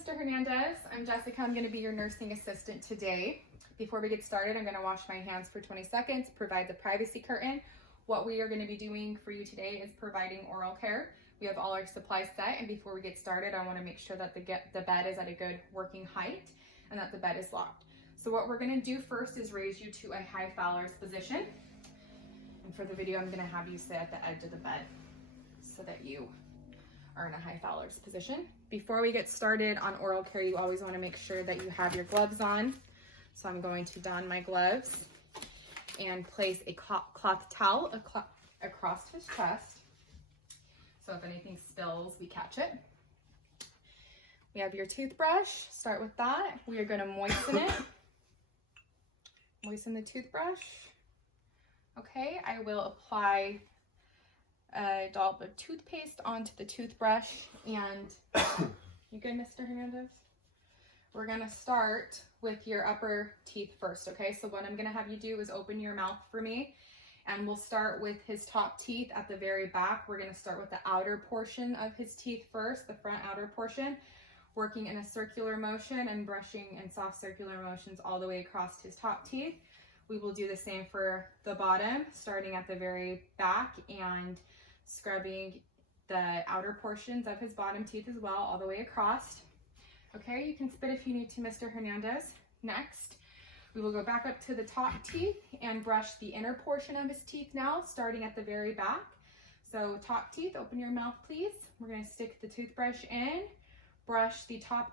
Mr. Hernandez. I'm Jessica. I'm going to be your nursing assistant today. Before we get started, I'm going to wash my hands for 20 seconds, provide the privacy curtain. What we are going to be doing for you today is providing oral care. We have all our supplies set, and before we get started, I want to make sure that the bed is at a good working height and that the bed is locked. So what we're going to do first is raise you to a high Fowler's position. And for the video, I'm going to have you sit at the edge of the bed so that you are in a high Fowler's position. Before we get started on oral care, you always want to make sure that you have your gloves on. So I'm going to don my gloves and place a cloth towel across his chest. So if anything spills, we catch it. We have your toothbrush. Start with that. We are going to moisten it. Moisten the toothbrush. Okay, I will apply a dollop of toothpaste onto the toothbrush, and you good, Mr. Hernandez? We're gonna start with your upper teeth first, okay? So what I'm gonna have you do is open your mouth for me, and we'll start with his top teeth at the very back. We're gonna start with the outer portion of his teeth first, the front outer portion, working in a circular motion and brushing in soft circular motions all the way across his top teeth. We will do the same for the bottom, starting at the very back and scrubbing the outer portions of his bottom teeth as well, all the way across. Okay, you can spit if you need to, Mr. Hernandez. Next, we will go back up to the top teeth and brush the inner portion of his teeth now, starting at the very back. So top teeth, open your mouth, please. We're gonna stick the toothbrush in, brush the top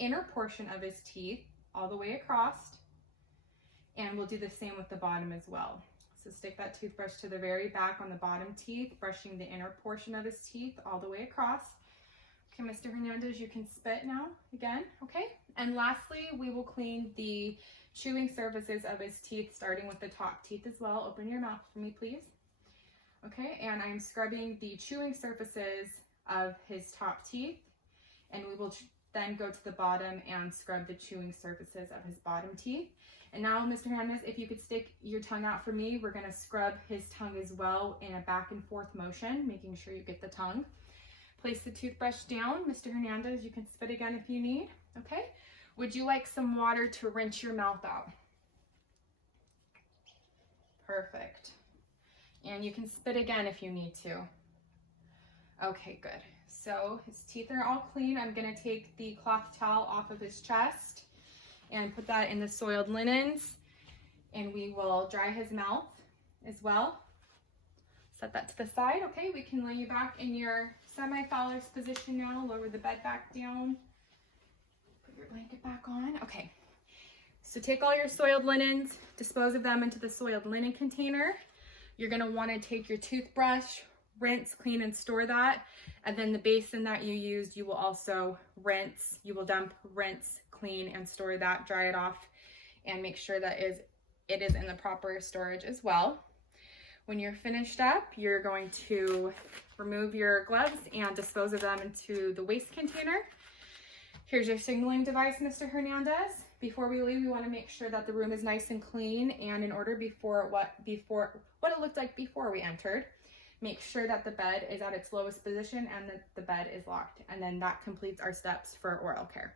inner portion of his teeth all the way across. And we'll do the same with the bottom as well. So stick that toothbrush to the very back on the bottom teeth, brushing the inner portion of his teeth all the way across. Okay, Mr. Hernandez, you can spit now again, okay? And lastly, we will clean the chewing surfaces of his teeth, starting with the top teeth as well. Open your mouth for me, please. Okay, and I'm scrubbing the chewing surfaces of his top teeth, and we will then go to the bottom and scrub the chewing surfaces of his bottom teeth. And now, Mr. Hernandez, if you could stick your tongue out for me, we're gonna scrub his tongue as well in a back and forth motion, making sure you get the tongue. Place the toothbrush down. Mr. Hernandez, you can spit again if you need, okay? Would you like some water to rinse your mouth out? Perfect. And you can spit again if you need to. Okay, good. So his teeth are all clean. I'm gonna take the cloth towel off of his chest and put that in the soiled linens, and we will dry his mouth as well. Set that to the side. Okay, we can lay you back in your semi-Fowler's position now. Lower the bed back down. Put your blanket back on. Okay, so take all your soiled linens, dispose of them into the soiled linen container. You're gonna wanna take your toothbrush, rinse, clean, and store that. And then the basin that you used, you will also rinse. You will dump, rinse, clean, and store that, dry it off, and make sure that it is in the proper storage as well. When you're finished up, you're going to remove your gloves and dispose of them into the waste container. Here's your signaling device, Mr. Hernandez. Before we leave, we want to make sure that the room is nice and clean and in order before what it looked like before we entered. Make sure that the bed is at its lowest position and that the bed is locked. And then that completes our steps for oral care.